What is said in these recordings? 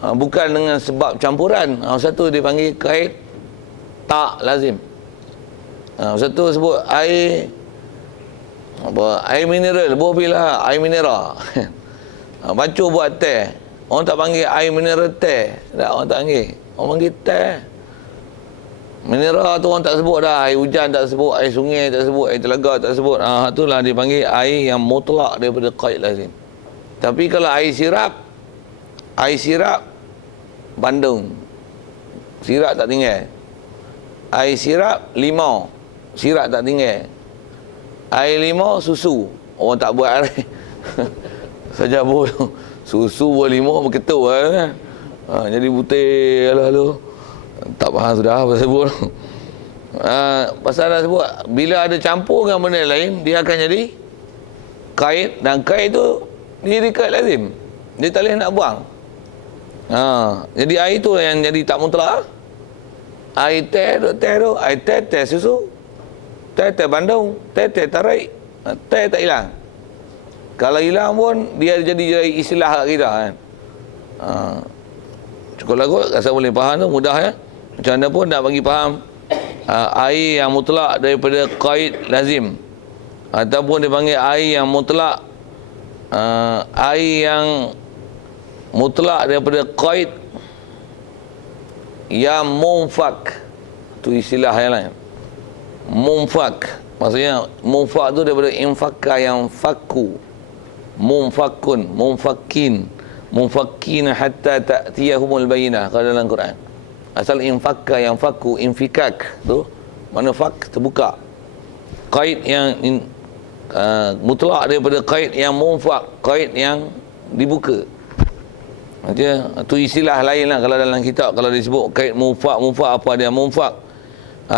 bukan dengan sebab campuran. Satu dia panggil kait tak lazim. Satu sebut air air mineral, buah bilah air mineral. Baca buat teh. Orang tak panggil air mineral teh. Tak, orang tak panggil. Orang panggil teh. Mineral tu orang tak sebut dah. Air hujan tak sebut, air sungai tak sebut, air telaga tak sebut. Itulah dia panggil air yang mutlak daripada qaid lazim. Tapi kalau air sirap Bandung, sirap tak tinggal. Air sirap limau, sirap tak tinggal. Air limau susu, orang tak buat air. Saja susu buah limau berketul kan. Jadi putih lalu. Tak faham sudah apa sebut. Pasal dah sebut bila ada campur dengan benda lain, dia akan jadi kait, dan kait tu dia kait lazim. Dia tak boleh nak buang. Jadi air tu yang jadi tak mutlak. Air teh, air teh susu, teh Bandung, teh tarik, teh tak hilang. Kalau hilang pun dia jadi istilah kat kita kan. Cukup lagu rasa boleh faham tu, mudah ya. Macam mana pun nak bagi faham air yang mutlak daripada qaid lazim, ataupun dipanggil air yang mutlak, air yang mutlak daripada qaid yang munfak, tu istilah yang lain. Munfak maksudnya munfak tu daripada infaka yang fakku, munfakun, munfakin hatta ta'tiyahumul bayinah kalau dalam Quran. Asal infaka yang fakku, infikak tu mana fak terbuka. Qaid yang mutlak daripada qaid yang munfak, qaid yang dibuka. Maksudnya tu istilah lain lah kalau dalam kitab. Kalau disebut qaid munfak apa dia munfak?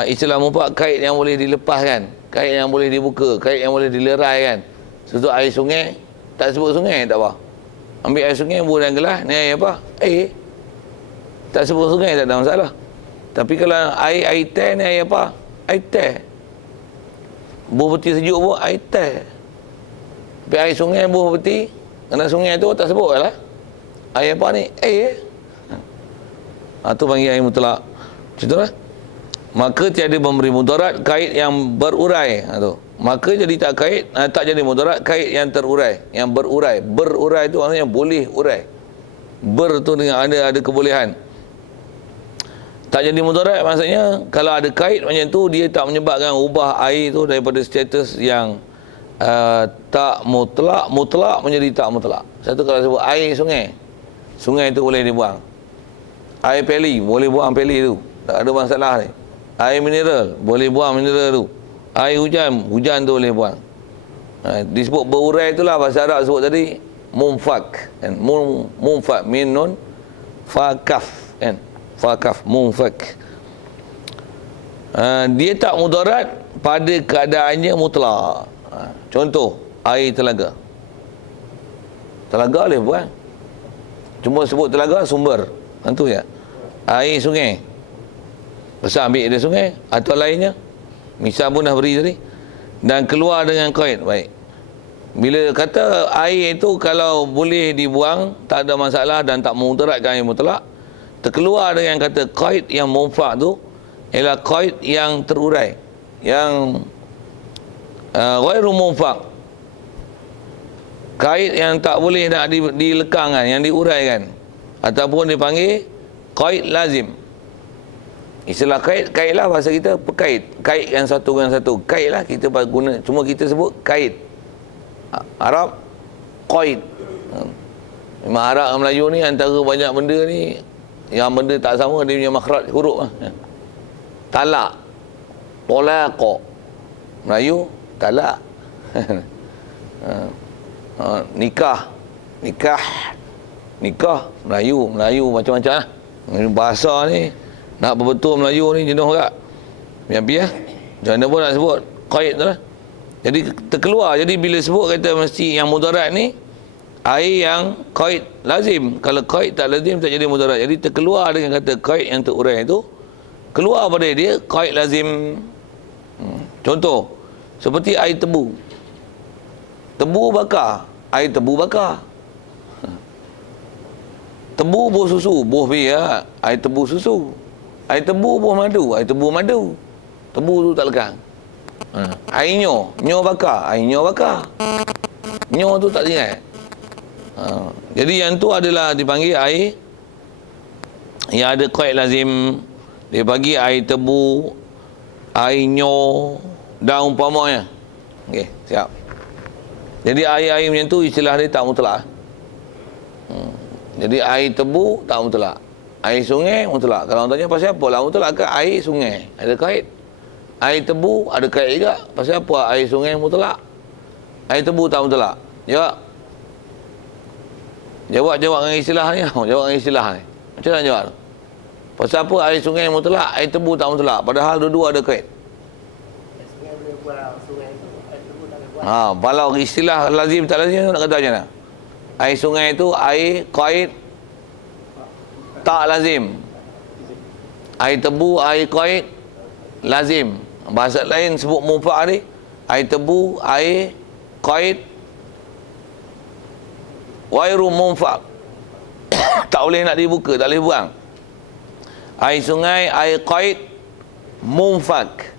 Istilah munfak qaid yang boleh dilepaskan, qaid yang boleh dibuka, qaid yang boleh dileraikan. Contoh air sungai, tak sebut sungai tak apa. Ambil air sungai, buang dalam gelas, ni air apa? Air. Tak sebut sungai, tak ada masalah. Tapi kalau air teh ni air apa? Air teh. Buah peti sejuk pun air teh. Tapi air sungai, buah peti, kena sungai tu tak sebut lah. Air apa ni? Air. Tu panggil air mutlak. Contohlah. Maka tiada memberi mudarat kait yang berurai. Tu. Maka jadi tak kait, tak jadi mudarat kait yang terurai, yang berurai. Berurai tu maksudnya boleh urai. Tu dengan ada kebolehan. Tak jadi mudarat maksudnya kalau ada kait macam tu, dia tak menyebabkan ubah air tu daripada status yang tak mutlak menjadi tak mutlak. Satu kalau sebut air sungai tu boleh dibuang. Air peli boleh buang peli tu, tak ada masalah ni. Air mineral boleh buang mineral tu. Air hujan tu boleh buang. Disebut berurai itulah bahasa Arab sebut tadi munfak kan. Munfak min nun fakaf kan. Fakaf munfak. Dia tak mudarat pada keadaannya mutlak. Contoh air telaga boleh buang. Cuma sebut telaga sumber tentu ya. Air sungai besar ambil dari sungai atau lainnya, misal pun dah beri tadi, dan keluar dengan qaid. Baik, bila kata air itu kalau boleh dibuang tak ada masalah dan tak mudaratkan air mutlak, terkeluar dengan kata qaid yang munfak tu ialah qaid yang terurai, yang ghairu munfak, qaid yang tak boleh nak dilekangkan, yang diuraikan, ataupun dipanggil qaid lazim. Istilah kait lah bahasa kita pekait. Kait yang satu dengan satu. Kait lah kita guna. Cuma kita sebut kait. Arab qaid. Memang Arab dan Melayu ni antara banyak benda ni yang benda tak sama dia punya makhraj huruf lah. Talak, tolaqa. Melayu talak. Nikah Melayu macam-macam lah. Bahasa ni nak betul Melayu ni jenuh tak? Biar-biar. Macam mana pun nak sebut qaid tu lah. Jadi terkeluar. Jadi bila sebut kata mesti yang mudarat ni air yang qaid lazim. Kalau qaid tak lazim tak jadi mudarat. Jadi terkeluar dengan kata qaid yang terurai itu, keluar pada dia qaid lazim. Contoh seperti air tebu. Tebu bakar. Air tebu bakar. tebu buah susu, buah biak, air tebu susu. Air tebu buah madu, air tebu madu. Tebu tu tak lekang. Air nyo bakar, air nyo bakar. Nyo tu tak ingat. Jadi yang tu adalah dipanggil air yang ada qaid lazim. Dia bagi air tebu, air nyo dan umpamanya. Okey, siap. Jadi air-air macam tu istilah dia tak mutlak. Jadi air tebu tak mutlak. Air sungai mutlak. Kalau orang tanya pasal apa lah mutlak ke air sungai? Ada kait. Air tebu ada kait juga. Pasal apa air sungai mutlak? Air tebu tak mutlak. Jawab. Jawab dengan istilahnya. Jawab dengan istilah ni. Macam mana jawab? Pasal apa air sungai mutlak, air tebu tak mutlak? Padahal dua-dua ada kait. Sungai boleh buat, sungai tu air tebu tak boleh buat. Kalau istilah lazim tak lazim nak kata macam mana? Air sungai tu air qaid tak lazim. Air tebu air qaid lazim. Bahasa lain sebut munfa' ni, air tebu air qaid wairu munfa'. Tak boleh nak dibuka, tak boleh buang. Air sungai air qaid munfak.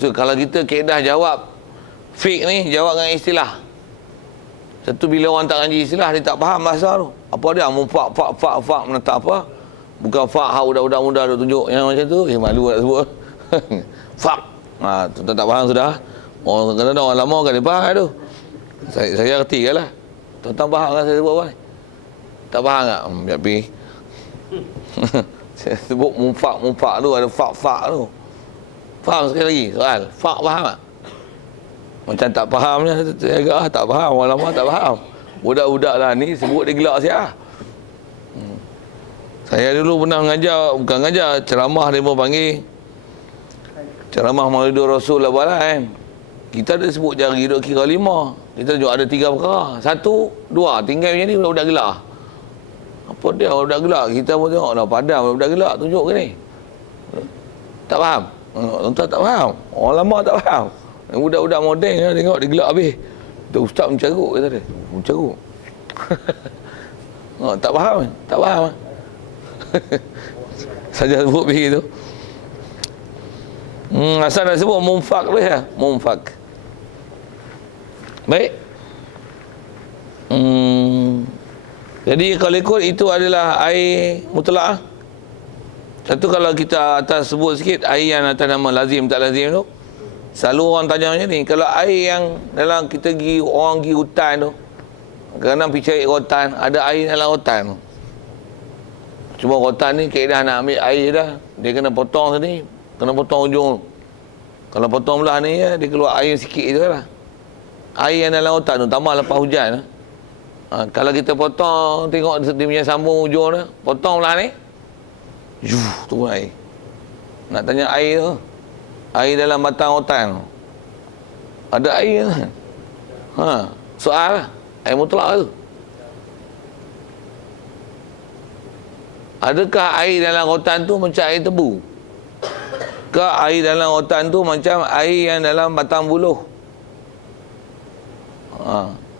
So kalau kita kaedah jawab fiqh ni, jawab dengan istilah. Satu bila orang tak ngaji istilah, dia tak faham bahasa tu. Apa dia? Munfak, fak, mana tak apa. Bukan fak, hak budak-budak muda dia tunjuk yang macam tu. Malu nak sebut. Fak. Tu tak faham sudah. Orang kadang-kadang orang lama kan dia faham tu. Saya reti kan lah. Tuan-tuan faham kan saya sebut apa ni? Tak faham tak? Biar pergi. Saya sebut munfak tu ada fak tu. Faham sekali lagi soal. Fak faham tak? Macam tak fahamnya, saya agak tak faham. Orang lama tak faham. Budak-budak lah ni sebut dia gelak siap. Saya dulu pernah bukan mengajar, ceramah dia pun panggil. Ceramah Maulidur Rasul lah kan. Kita ada sebut jari duk kira 5. Kita juga ada 3 perkara. 1, 2, tinggal macam ni budak gelak. Apa dia budak gelak? Kita pun tengok dah padam budak gelak tunjuk ke ni. Tak faham? Tuan-tuan tak faham. Orang lama tak faham. Budak-budak moden kan, tengok dia gelak habis. Tu ustaz mencarut kata dia. Mencarut. Tak faham. Tak faham. Saja sebut begitu. Asal dah sebut munfak tu ya. Munfak. Baik. Jadi kalau ikut itu adalah air mutlak. Satu kalau kita atas sebut sikit air yang atas nama lazim tak lazim tu. Selalu orang tanya macam ni, kalau air yang dalam kita orang pergi hutan tu, kadang pergi cari rotan, ada air dalam rotan tu. Cuma rotan ni kaedah nak ambil air dah, dia kena potong sini, kena potong ujung. Kalau potong belah ni dia keluar air sikit je lah. Air yang dalam rotan tu, tambah lepas hujan. Kalau kita potong, tengok dia punya sambung ujung tu, potong belah ni, turun air. Nak tanya air tu, air dalam batang rotan ada air kan? Soal lah. Air mutlak tu. Adakah air dalam rotan tu macam air tebu? Ke air dalam rotan tu macam air yang dalam batang buluh?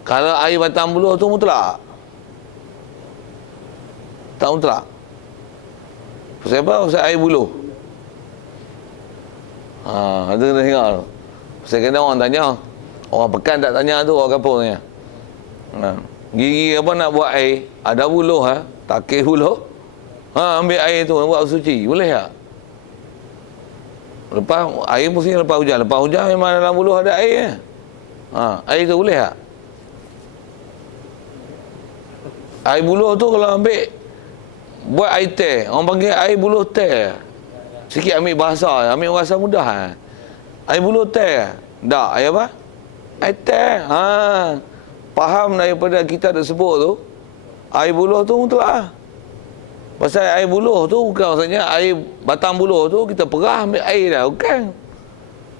Kalau air batang buluh tu mutlak? Tak mutlak. Pasal apa? Pasal air buluh. Ada kena tengok tu. Saya kena orang tanya. Orang pekan tak tanya tu, orang kampung tanya. Gigi apa nak buat air? Ada buluh takis buluh. Ambil air tu buat suci. Boleh tak? Lepas air mesti lepas hujan. Lepas hujan memang dalam buluh ada air. Air tu boleh tak? Air buluh tu kalau ambil buat air teh. Orang panggil air buluh teh. Sikit ambil bahasa mudah. Air buluh teh. Tak, air apa? Air teh. Faham daripada kita ada sebut tu, air buluh tu mutlak. Pasal air buluh tu bukan maksudnya air batang buluh tu kita perah ambil air dah, bukan.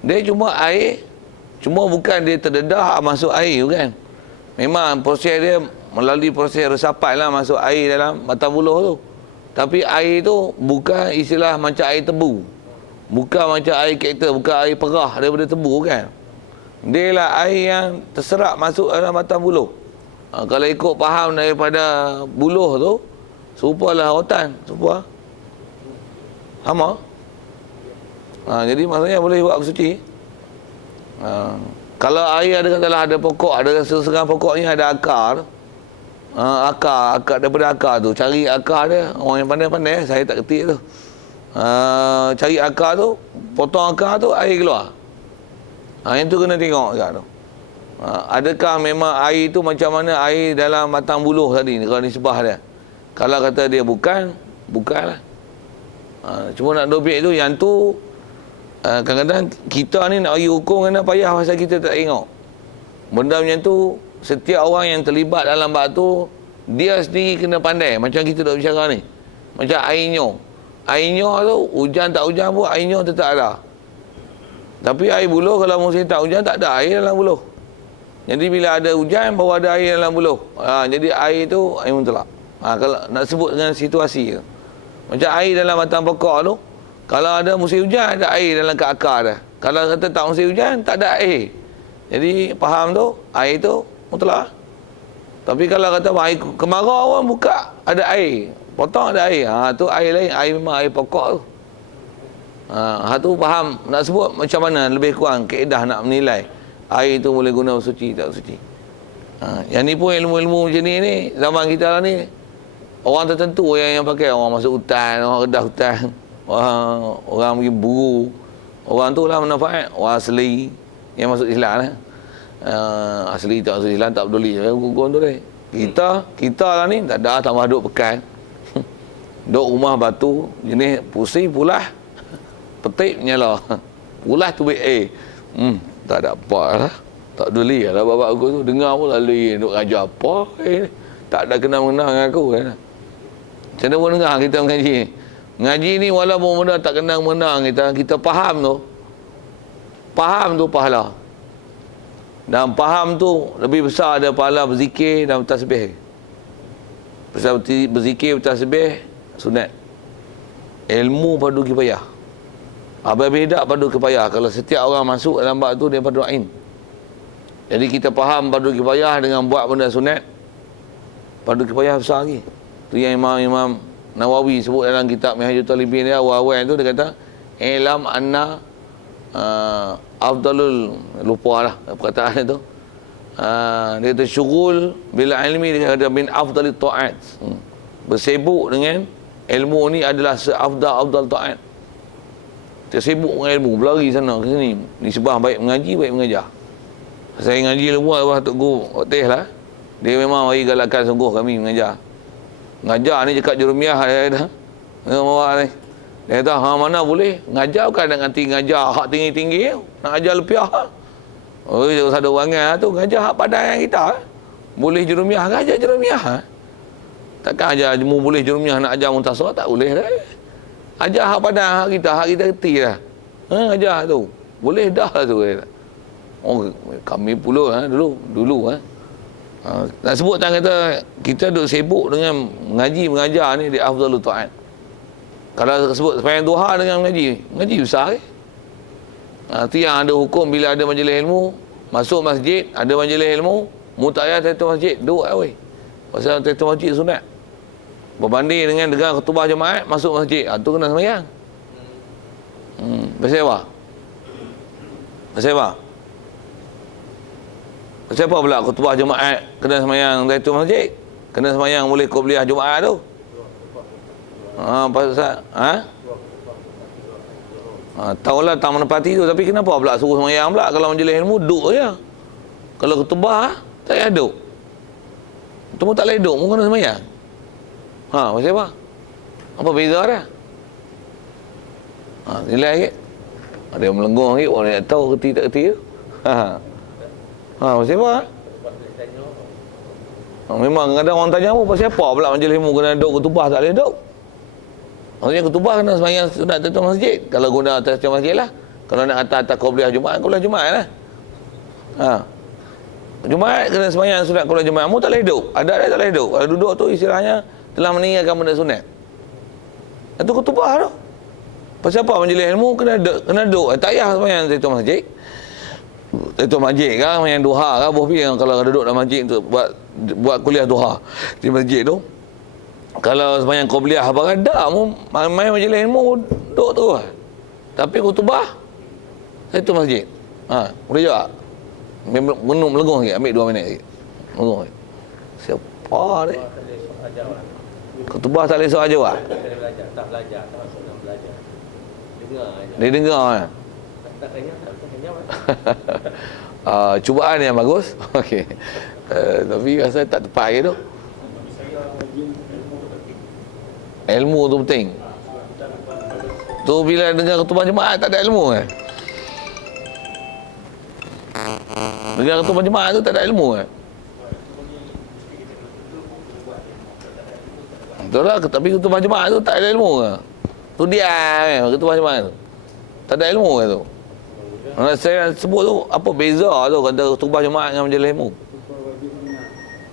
Dia cuma air, cuma bukan dia terdedah masuk air, bukan. Memang proses dia melalui proses resapan lah masuk air dalam batang buluh tu. Tapi air tu bukan istilah macam air tebu. Bukan macam air karakter, bukan air perah daripada tebu kan. Dia lah air yang terserap masuk dalam batang buluh. Kalau ikut faham daripada buluh tu, serupalah rotan, serupa. Sama. Jadi maksudnya boleh buat bersuci. Kalau air ada katalah ada pokok, ada sesetengah pokok ni ada akar. Akar daripada akar tu, cari akar dia. Orang yang pandai-pandai, saya tak kerti tu. Cari akar tu, potong akar tu, air keluar. Yang tu kena tengok juga tu. Adakah memang air tu macam mana air dalam batang buluh tadi, kalau nisbah dia. Kalau kata dia bukanlah. Cuma nak dobit tu, yang tu kadang-kadang kita ni nak bagi hukum kena payah pasal kita tak tengok. Benda macam tu, setiap orang yang terlibat dalam bab tu, dia sendiri kena pandai. Macam kita duk bicara ni. Macam air nyor. Air nyor tu, hujan tak hujan pun, air nyor tetap ada. Tapi air buluh, kalau musim tak hujan, tak ada air dalam buluh. Jadi bila ada hujan, baru ada air dalam buluh. Jadi air tu, air mutlak. Kalau nak sebut dengan situasi tu. Macam air dalam batang pokok tu, kalau ada musim hujan, ada air dalam akar dah. Kalau kata tak musim hujan, tak ada air. Jadi faham tu, air tu mutlak. Tapi kalau kata air kemarau pun buka, ada air. Potong ada air. Tu air lain, air memang air pokok tu. Tu faham, nak sebut macam mana lebih kurang kaedah nak menilai air tu boleh guna bersuci tak bersuci. Yang ni pun ilmu-ilmu macam ni zaman kita lah ni, orang tertentu yang pakai, orang masuk hutan, orang redah hutan, orang pergi buru, orang tu lah manfaat, orang asli yang masuk Islam lah. Asli tak masuk Islam tak peduli hukum tu deh. Kita lah ni tak ada, tambah duduk pekan. Duduk rumah batu jenis pusing pulah, petik nyala, pulah tubik tak ada apa lah, tak peduli lah bapak aku tu, dengar pun lalu duk ajar apa tak ada kena-mena dengan aku kan. Macam mana pun dengar kita mengaji ni, walaupun benda tak kena-mena kita faham tu pahala, dan faham tu lebih besar daripada pahala berzikir dan bertasbih. Pasal berzikir bertasbih sunat, ilmu fardu kifayah. Berbeza fardu kifayah. Kalau setiap orang masuk dalam bab tu, dia fardu ain. Jadi kita faham fardu kifayah dengan buat benda sunat, fardu kifayah besar lagi. Tu yang Imam Nawawi sebut dalam kitab Minhajul Talibin dia, awal-awal tu dia kata ilam anna afdalul, lupa lah perkataan dia tu. Dia kata syughul bila ilmi, dia kata min afdalit ta'at. Bersibuk dengan ilmu ni adalah seafdal taat. Tersibuk dengan ilmu, berlari sana ke sini, nisbah baik mengaji, baik mengajar. Saya ngaji lebuat bawah Tok Guru Oteh lah. Dia memang bagi galakan sungguh kami mengajar. Ngajar ni cakap jurumiyah dia dah. Dia kata, mana boleh ngajar, bukan nak nanti ngajar hak tinggi-tinggi, nak ajar lepiah. Jangan ada orang tu ngajar hak padan kita. Boleh jurumiyah, ngajar jurumiyah. Takkan ajar boleh jurumiyah nak ajar muntasar, tak boleh dah. Ajar hak padan hak kita kerti dah. Ajar tu. Boleh dah tu. Kami pula dulu. Nak sebut tak kata kita duk sibuk dengan mengajar ni di afdalul ta'at. Kalau sebut sembahyang duha dengan mengaji besar tu yang ada hukum bila ada majlis ilmu, masuk masjid, ada majlis ilmu, mu tak payah tahiyatul masjid, duduk weh. Pasal tahiyatul masjid sunat. Berbanding dengan khutbah jemaat, masuk masjid, tu kena sembahyang. Pasal apa? Pasal apa pula khutbah jemaat kena sembahyang tahiyatul masjid? Kena sembahyang boleh qobliyah Jumaat tu. Pasal tahulah tak menepati tu, tapi kenapa pula suruh sembahyang pula? Kalau majlis ilmu duduk je. Kalau khutbah tak payah duduk. Temu tak boleh duduk, mu kena sembahyang. Pasal apa? Apa beza dia? Nilai sikit. Ada yang melenggung sikit, orang tak tahu kerti tak kerti tu. Pasal apa? Memang kadang orang tanya apa, pasal apa pula majlis ilmu kena duduk, khutbah tak boleh duduk? Maksudnya khutbah kena sembahyang sunat tahiyatul masjid. Kalau guna tahiyatul masjid lah. Kalau nak atas qobliyah Jumaat, qobliyah Jumaat lah. Jumaat kena sembahyang sunat qobliyah Jumaat. Mu tak boleh duduk. Ada tak boleh duduk. Kalau duduk tu istilahnya telah meninggalkan benda sunat. Itu khutbah tu. Pasal apa majlis ilmu kena duduk. Tak payah sembahyang tahiyatul masjid. Tahiyatul masjid kan, sembahyang duha kan, boh pi kalau duduk dalam masjid untuk buat buat kuliah duha di masjid tu. Kalau sembahyang qabliyah apa ada mu main majlis ilmu duduk tu. Tapi khutbah itu masjid. Boleh juga. Menung melenggung sikit, ambil 2 minit sikit. Melenggung sikit. Siapa ni? Khutbah tak boleh soal jawab. Tak belajar, tak masuk dalam belajar. Dengar aja. Dia dengar. Tak kenyang, tak kenyang. Cubaan yang bagus. Okey. Tapi rasa tak tepat ke tu. Ilmu tu penting. Tu bila dengar khutbah jemaah tak ada ilmu ke? Dengar khutbah jemaah tu tak ada ilmu ke? Betul lah, tapi khutbah jemaah tu tak ada ilmu ke? Tu dia khutbah jemaah tu. Tak ada ilmu ke tu? Saya sebut tu, apa beza tu antara khutbah jemaah dengan majlis ilmu?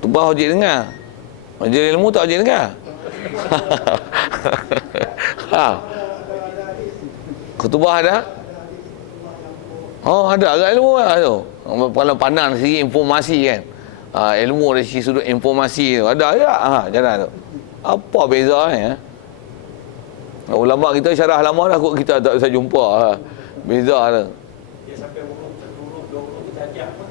Khutbah wajib dengar. Majlis ilmu tak wajib dengar. Khutbah ada? Ada agak ilmu lah tu. Kalau pandang segi informasi kan. Ilmu dari segi sudut informasi tu. Ada agak jalan tu. Apa beza ni? Ulama kita syarah lama dah kot kita tak bisa jumpa. Beza tu. Dia sampai huruf 1 huruf 2 huruf kita ajar pun.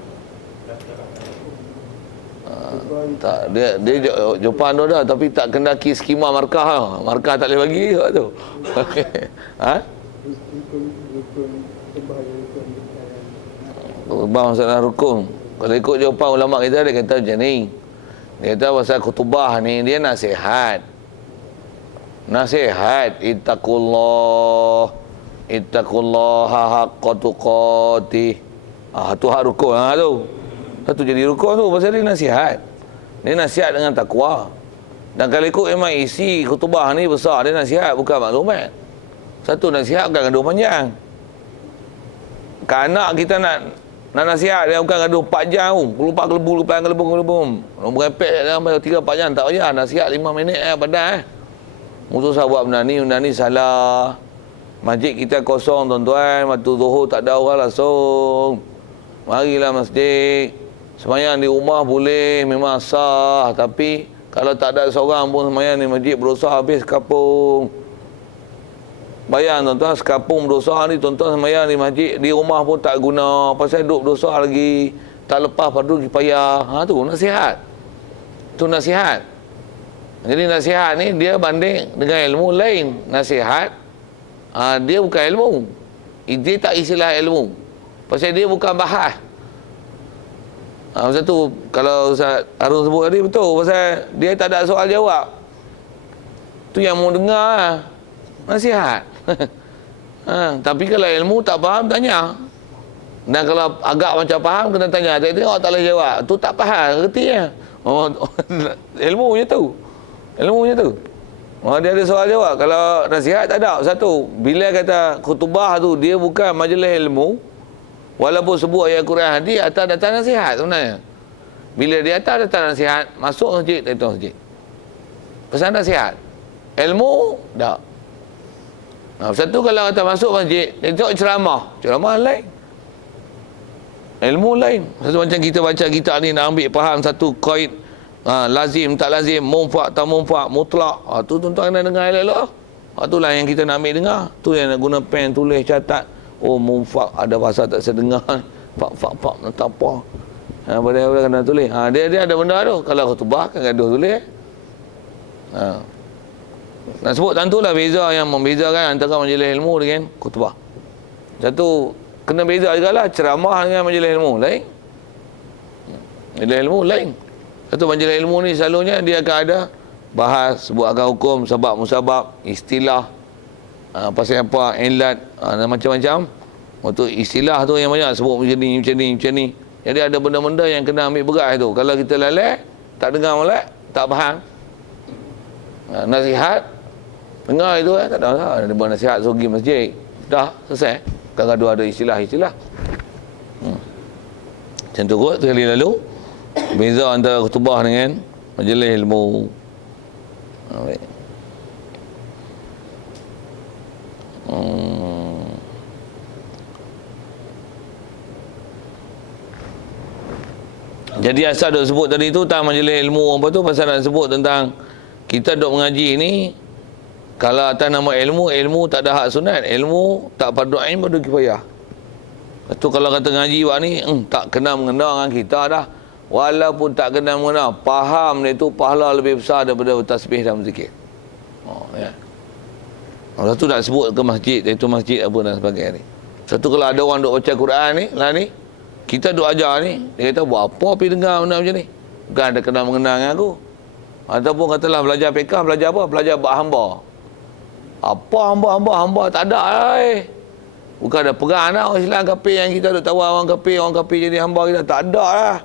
Tak, dia Jepang tu dah, tapi tak kendaki skema markah. Markah tak boleh bagi tu. Masalah rukun. Kalau ikut jawapan ulama kita, dia kata macam ni. Dia kata pasal khutbah ni, dia nasihat. Nasihat. Ittaqullaha haqqa tuqatih. Tu hak rukun tu. Satu jadi rukun tu pasal dia nasihat. Dia nasihat dengan takwa. Dan kalau ikut memang isi khutbah ni besar, dia nasihat bukan maklumat. Satu nasihat bukan gaduh panjang. Kanak kita nak nasihat dia bukan gaduh 4 jam pun. Lupa gelebung. Merepek dalam 3-4 jam tak payah. Nasihat 5 minit padan. Mutus buat benda ni salah. Masjid kita kosong tuan-tuan, waktu zuhur tak ada orang langsung. Marilah masjid. Sembahyang di rumah boleh, memang sah. Tapi kalau tak ada seorang pun sembahyang di masjid berdosa habis kapung. Bayang tuan-tuan, sekapung berdosa ni tuan-tuan sembahyang di masjid, di rumah pun tak guna. Pasal duduk berdosa lagi. Tak lepas fardu kifayah. Tu nasihat. Tu nasihat. Jadi nasihat ni dia banding dengan ilmu lain. Nasihat dia bukan ilmu. Dia tak istilah ilmu. Pasal dia bukan bahas. Pasal tu kalau Ustaz Harun sebut tadi betul. Pasal dia tak ada soal jawab. Tu yang mau dengar nasihat. Tapi kalau ilmu tak faham tanya. Dan kalau agak macam faham kena tanya. Tak tengok tak boleh jawab. Tu tak faham, reti ya. Ilmu je tu. Ilmu je tu. Dia ada soal jawab. Kalau nasihat tak ada. Satu, bila kata khutbah tu dia bukan majlis ilmu, walaupun sebut ayat Quran hadis, atas datang nasihat sebenarnya. Bila dia atas datang nasihat, masuk masjid, datang masjid. Pesan nasihat. Ilmu tak. Satu kalau kata masuk masjid, dia tengok ceramah lain. Ilmu lain. Satu macam kita baca kitab ni nak ambil faham satu qaid, lazim tak lazim, munfak tak munfak, mutlak. Tu tuan-tuan kena dengar elok-elok. Itulah yang kita nak ambil dengar. Tu yang nak guna pen, tulis, catat. Munfak ada bahasa tak saya dengar. Fak tak apa. Boleh kena tulis. Dia ada benda tu. Kalau khutbah kan gaduh tulis. Nak sebut tentulah beza yang membezakan antara majlis ilmu dengan khutbah. Satu kena beza jugalah ceramah dengan majlis ilmu lain. Majlis ilmu lain. Satu majlis ilmu ni selalunya dia akan ada bahas sebutkan hukum, sebab musabab, istilah, pasal apa, ilat, macam-macam. Untuk istilah tu yang banyak sebut macam ni. Jadi ada benda-benda yang kena ambil berat tu. Kalau kita lalai, tak dengar molek, tak faham. Nasihat dengar itu tak ada masalah. Ada nasihat suruh pergi masjid. Dah selesai. Kadang-kadang ada istilah-istilah. Macam tu kot sekali lalu. Beza antara khutbah dengan majlis ilmu. Baik. Jadi asal duk sebut tadi tu tak majlis ilmu apa tu pasal nak sebut tentang kita duk mengaji ni, kalau atas nama ilmu, ilmu tak ada hak sunat, ilmu tak fardu ain fardu kifayah. Lepas tu kalau kata ngaji buat ni, tak kena mengena dengan kita dah. Walaupun tak kena mengena, faham dia tu pahala lebih besar daripada tasbih dan zikir. Ya. Lepas tu tak sebut ke masjid, iaitu masjid apa dan sebagainya ni. Satu kalau ada orang duk baca Quran ni, lah ni, kita duk ajar ni, dia kata buat apa pergi dengar benda macam ni? Bukan ada kena mengenal dengan aku. Ataupun katalah belajar fiqah, belajar apa? Belajar bab hamba. Apa hamba tak ada lah. Bukan ada perang lah orang Islam kafir yang kita duk tahu orang kafir jadi hamba kita. Tak ada lah.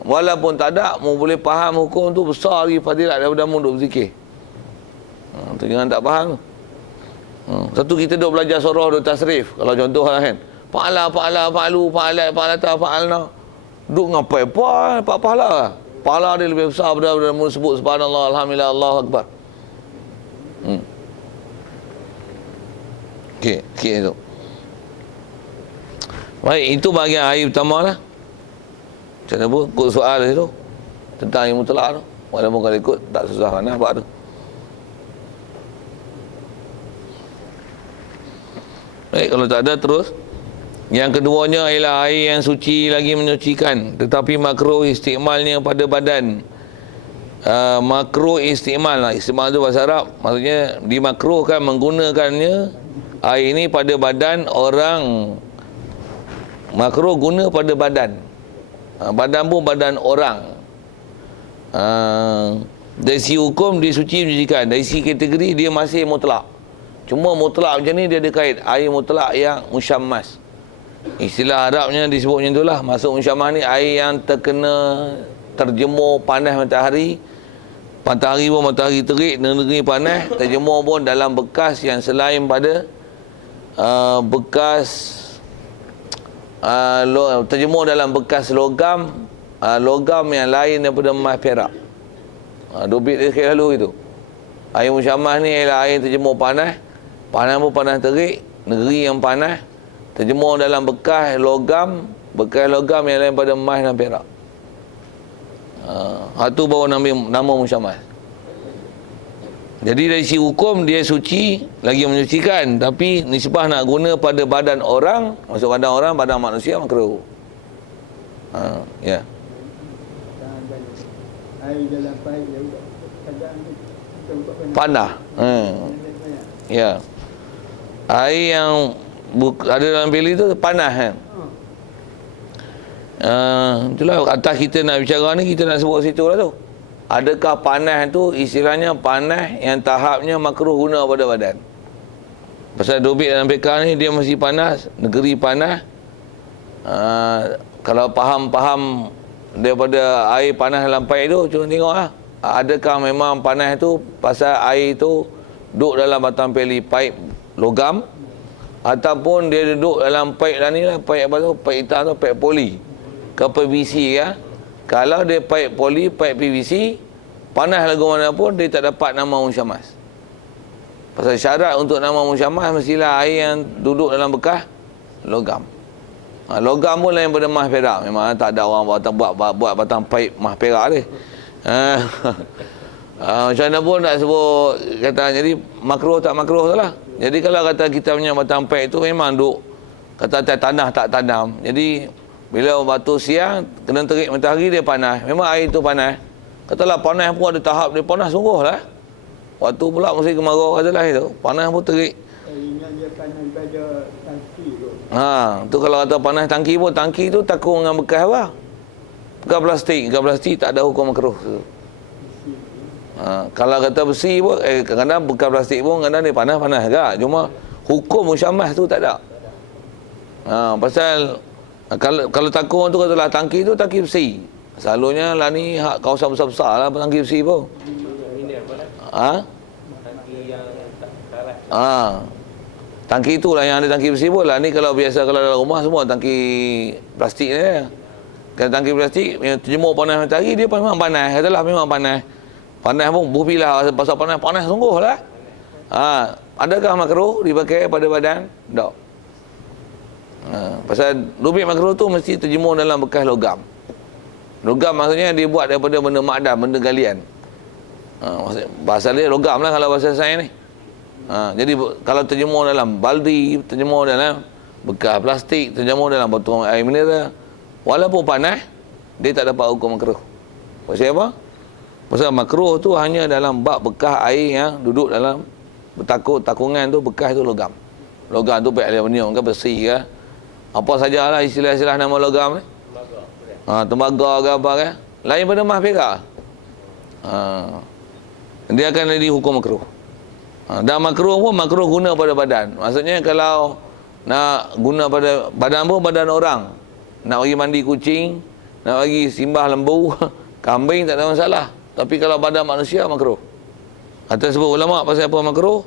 Walaupun tak ada, mu boleh faham hukum tu besar lagi fadilat daripada mu duk berzikir. Tu jangan tak faham. Satu kita duk belajar surah duk tasrif. Kalau contoh lah kan. Fa'alna. Duk ngapai apa? Pak pahala lah. Pahala dia lebih besar daripada mu sebut subhanallah, alhamdulillah, Allahu akbar. Okey itu. Baik, itu bahagian air pertama lah. Macam mana pun, ikut soal itu tentang ilmu mutlak tu. Walaupun kalau ikut, tak susah mana buat tu. Baik, kalau tak ada terus. Yang keduanya ialah air yang suci lagi menyucikan, tetapi makruh istimalnya pada badan. Makruh istimal lah. Istimal tu bahasa Arab. Maksudnya dimakruhkan menggunakannya air ini pada badan orang. Makruh guna pada badan. Badan pun badan orang. Dari segi hukum dia suci menyucikan. Dari segi kategori dia masih mutlak. Cuma mutlak macam ni dia ada kait air mutlak yang musyammas. Istilah Arabnya disebut macam itulah. Maksud musyammas ni air yang terjemur panas matahari. Matahari pun matahari terik, negeri panas, terjemur pun dalam bekas yang selain pada terjemur dalam bekas logam yang lain daripada emas perak. Dobit dia sekali lalu itu. Air musyammas ni ialah air terjemur panas pun panas terik, negeri yang panas, terjemur dalam bekas logam yang lain pada emas dan perak. Itu baru nama musyammas. Jadi dari sisi hukum dia suci lagi menyucikan, tapi nisbah nak guna pada badan orang, maksud badan orang, badan manusia makruh. Ya. Panah. Ya. Air yang ada dalam bilik tu panas kan. Itulah atas kita nak bicara ni, kita nak sebut situ lah tu. Adakah panas tu istilahnya panas yang tahapnya makruh guna pada badan? Pasal dobit dalam fiqah ni dia mesti panas, negeri panas. Kalau faham daripada air panas dalam paip tu, cuba tengoklah. Adakah memang panas tu pasal air tu duduk dalam batang peli paip logam, ataupun dia duduk dalam paip lah ni lah, paip apa tu, paip hitam tu, paip poli ke PVC ya. Kalau dia paip poli, paip PVC, panas lagu mana pun dia tak dapat nama musyammas. Pasal syarat untuk nama musyammas mestilah air yang duduk dalam bekas logam. Logam pun lain pada emas perak. Memang tak ada orang buat batang paip emas perak dia. Macam mana pun nak sebut kata, jadi makruh tak makruh tu lah. Jadi kalau kata kita punya batang paip tu memang duk kata tanah tak tanam. Jadi bila batu siang kena terik matahari dia panas. Memang air tu panas. Katalah panas pun ada tahap dia panas sungguh lah. Waktu pula musim kemarau katalah itu panas pun terik. Dia panas daripada tangki tu. Tu kalau kata panas tangki pun, tangki tu takung dengan bekas apa? Bekas plastik tak ada hukum makruh. Kalau kata besi pun kadang-kadang bekas plastik pun kadang dia panas agak. Cuma hukum musyammas tu tak ada. Pasal kalau takung tu katalah tangki tu tangki besi. Selalunya lah ni hak kawasan besar-besar lah tangki besi pun. Tangki yang karat. Tangki tu lah yang ada tangki besi pun lah. Ni kalau biasa kalau dalam rumah semua tangki plastik ni. Kalau tangki plastik yang terjemur panas matahari dia memang panas. Katalah memang panas. Panas pun berpilah pasal panas sungguh lah. Adakah makruh dipakai pada badan? Tak. Pasal rubik makruh tu mesti terjemur dalam bekas logam. Logam maksudnya dia buat daripada benda makdam, benda galian. Bahasa dia logam lah kalau bahasa saya ni. Jadi kalau terjemur dalam baldi, terjemur dalam bekas plastik, terjemur dalam botol air mineral, walaupun panas, dia tak dapat hukum makruh. Pasal apa? Pasal makruh tu hanya dalam bab bekas air yang duduk dalam takungan tu, bekas tu logam. Logam tu pakai aluminium ke, besi ke, apa sajalah istilah-istilah nama logam ni. Tembaga ke apa ke, lain pada emas perak. Dia akan jadi hukum makruh. Dan makruh pun makruh guna pada badan. Maksudnya kalau nak guna pada badan pun badan orang, nak bagi mandi kucing, nak bagi simbah lembu, kambing, tak ada masalah. Tapi kalau badan manusia makruh. Atas sebut ulama pasal apa makruh?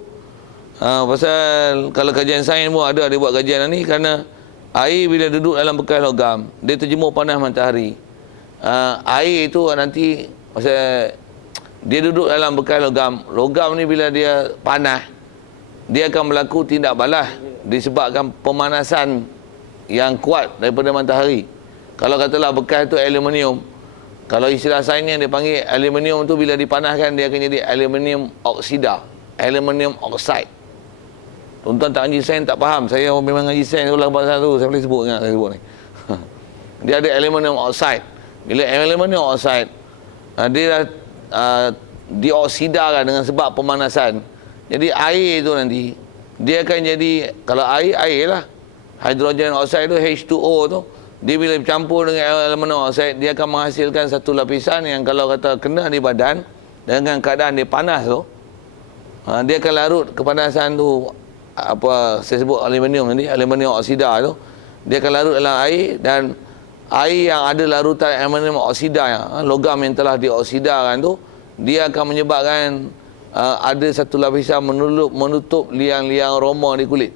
Pasal kalau kajian sains pun ada dia buat kajian ni, kerana air bila duduk dalam bekas logam, dia terjemur panas matahari. Air itu nanti pasal dia duduk dalam bekas logam. Logam ni bila dia panas, dia akan berlaku tindak balas disebabkan pemanasan yang kuat daripada matahari. Kalau katalah bekas tu aluminium, kalau istilah sainsnya dia panggil aluminium tu bila dipanaskan dia akan jadi aluminium oksida, aluminium oxide. Tuan-tuan tak ngaji sains tak faham. Saya memang ngaji sains ulang pasal tu, saya boleh sebut ingat saya sebut ni. Dia ada aluminium oxide. Bila aluminium oxide dia dioksidakan dengan sebab pemanasan. Jadi air tu nanti dia akan jadi, kalau air lah, hidrogen oxide tu H2O tu, dia bila bercampur dengan aluminium oxide, dia akan menghasilkan satu lapisan yang kalau kata kena di badan dengan keadaan dia panas tu, dia akan larut kepanasan tu, apa saya sebut aluminium nanti, aluminium oksida tu, dia akan larut dalam air, dan air yang ada larutan aluminium oksida, logam yang telah dioksidakan tu, dia akan menyebabkan ada satu lapisan menutup liang-liang roma di kulit.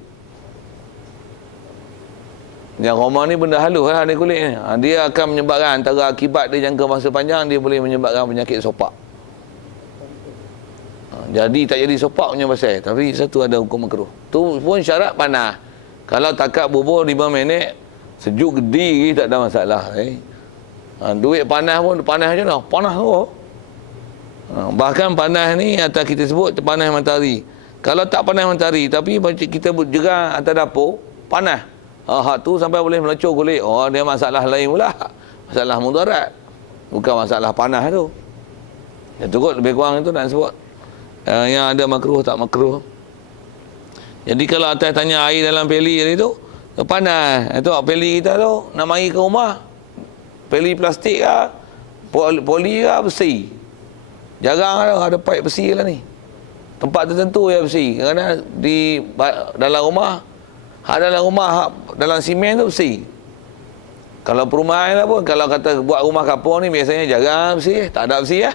Yang roma ni benda halus lah di kulit ni. Dia akan menyebabkan, antara akibat dia jangka masa panjang, dia boleh menyebabkan penyakit sopak. Jadi tak jadi sopak punya pasal, tapi satu ada hukum makruh. Tu pun syarat panas. Kalau takat bubuh 5 minit, sejuk gede tak ada masalah. Duit panas pun panas je lah, panas tu. Bahkan panas ni atau kita sebut panas matahari. Kalau tak panas matahari tapi kita jerang atas dapur, panas. Hak tu sampai boleh melecur kulit. Dia masalah lain pula. Masalah mudarat. Bukan masalah panas tu. Ya cukup lebih kurang itu nak sebut. Yang ada makruh tak makruh. Jadi kalau atas tanya air dalam peli tadi tu, panas. Itu peli kita tu nak mari ke rumah. Peli plastik ke, poli ke, besi. Jarang ada pipe besi lah ni. Tempat tertentu ya besi. Kerana di dalam rumah, dalam simen tu besi. Kalau perumahan lah pun, kalau kata buat rumah kapur ni biasanya jarang besi, tak ada besi ya.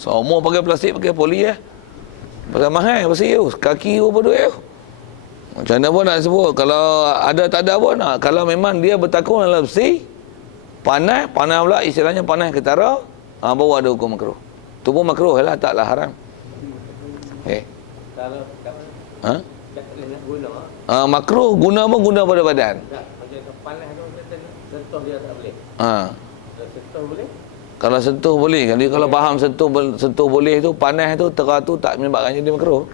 Semua pakai plastik, pakai poli ya. Pasal mahal besi tu, kaki tu berduit tu. Macam mana pun nak sebut, kalau ada tak ada pun, kalau memang dia bertakung dalam besi, panas pula istilahnya panas ketara, baru ada hukum makruh. Tu pun makruh lah, taklah haram. Kalau Ha? tak boleh nak guna. Makruh guna pun guna pada badan. Tak, macam panas tu kita sentuh dia tak boleh. Kalau sentuh boleh? Kalau sentuh boleh. Kalau faham sentuh boleh tu, panas tu, tera tu tak menyebabkan jadi makruh.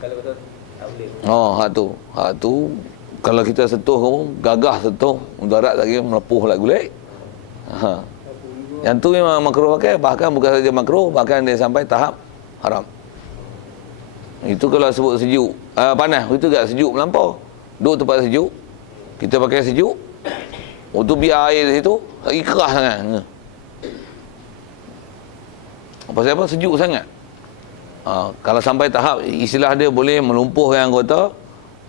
Kalau betul tak boleh. Hak tu kalau kita sentuh pun gagah sentuh, mudarat tak kira melepuh lah kulit. Yang tu memang makruh pakai, bahkan bukan saja makruh, bahkan dia sampai tahap haram. Itu kalau sebut sejuk, panas, itu tak sejuk melampau. Duduk tempat sejuk, kita pakai sejuk, tu biar air di situ, lagi keras sangat. Pasal apa? Sejuk sangat. Kalau sampai tahap istilah dia boleh melumpuhkan anggota,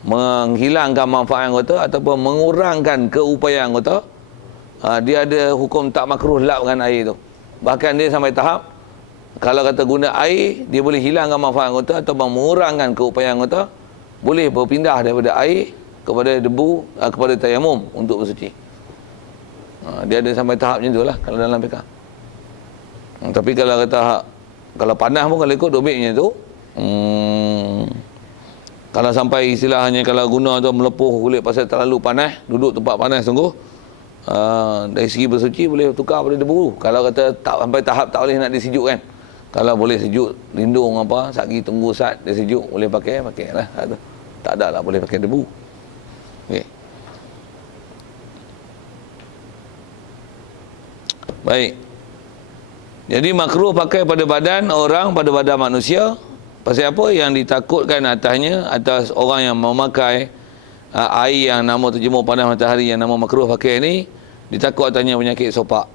menghilangkan manfaat anggota ataupun mengurangkan keupayaan anggota, dia ada hukum tak makruh lap dengan air tu. Bahkan dia sampai tahap kalau kata guna air, dia boleh hilangkan manfaat anggota atau mengurangkan keupayaan anggota, boleh berpindah daripada air kepada debu, kepada tayamum untuk bersuci. Dia ada sampai tahap macam tu lah kalau dalam fiqh. Tapi kalau kata kalau panas pun kalau ikut dobitnya tu, kalau sampai istilahnya kalau guna tu melepuh kulit pasal terlalu panas, duduk tempat panas sungguh, Dari segi bersuci boleh tukar pada debu. Kalau kata tak sampai tahap tak boleh nak disejukkan. Kalau boleh sejuk, lindung apa, satgi tunggu sat dia sejuk, boleh pakailah. Tak ada lah boleh pakai debu. Okey. Baik. Jadi makruh pakai pada badan orang, pada badan manusia. Pasal apa? Yang ditakutkan atasnya, atas orang yang memakai air yang nama terjemur panas matahari yang nama makruh pakai ni, ditakut atasnya penyakit sopak.